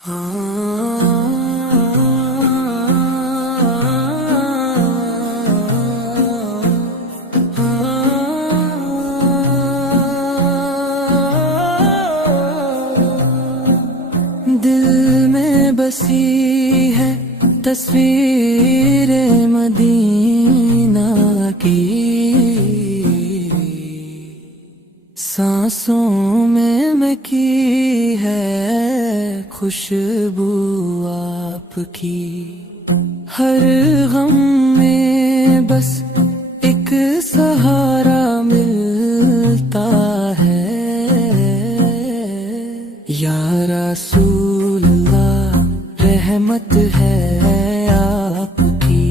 दिल में बसी है तस्वीर मदीना की, सांसों में महकी है खुशबू आपकी। हर गम में बस एक सहारा मिलता है, या रसूल अल्लाह रहमत है आपकी,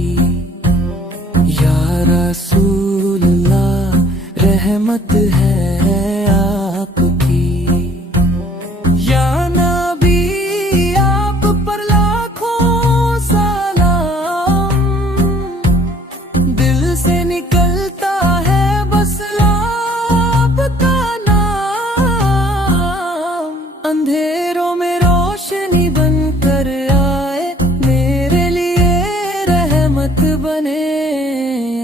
या रसूल अल्लाह रहमत है आपकी। या नबी आप पर लाखों सलाम, दिल से निकलता है बस आपका नाम। अंधेरों में रोशनी बनकर आए, मेरे लिए रहमत बने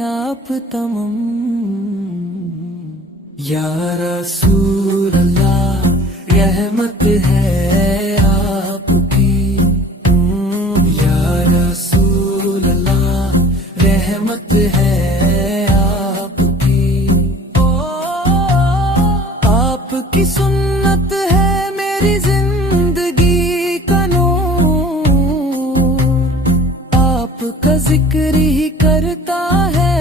आप तमाम। या रसूल अल्लाह रहमत है आपकी, या रसूल अल्लाह रहमत है आपकी। ओ आपकी सुन्नत है मेरी जिंदगी का नूर, आपका जिक्र ही करता है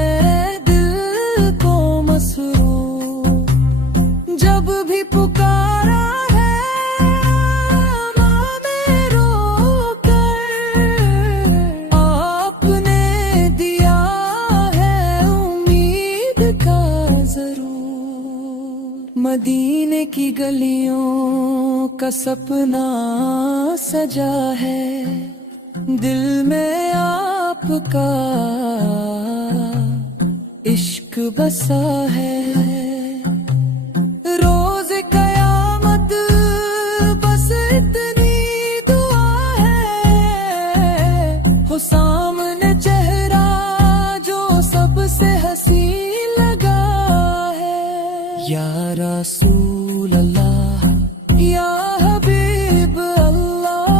दिल को मसरूर। जब भी पुकारा है माने रोकर, आपने दिया है उम्मीद का जरूर। मदीने की गलियों का सपना सजा है, दिल में आपका इश्क बसा है। रोज कयामत बस इतनी दुआ है, हो सामने चेहरा जो सबसे हंसी लगा है। या रसूल अल्लाह या हबीब अल्लाह,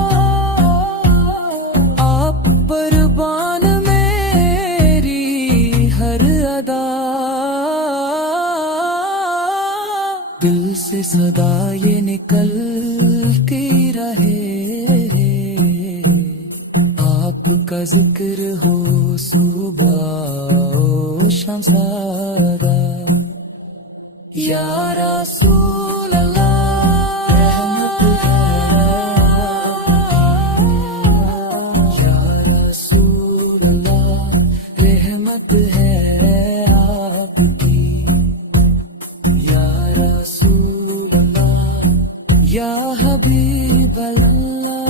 आप कुर्बान मेरी हर अदा। दिल से सदा ये निकलती रहे, आपका जिक्र हो सुबह शाम सदा। या रसूल अल्लाह रहमत है, या रसूल अल्लाह रहमत है आपकी, या रसूल अल्लाह या हबीब अल्लाह।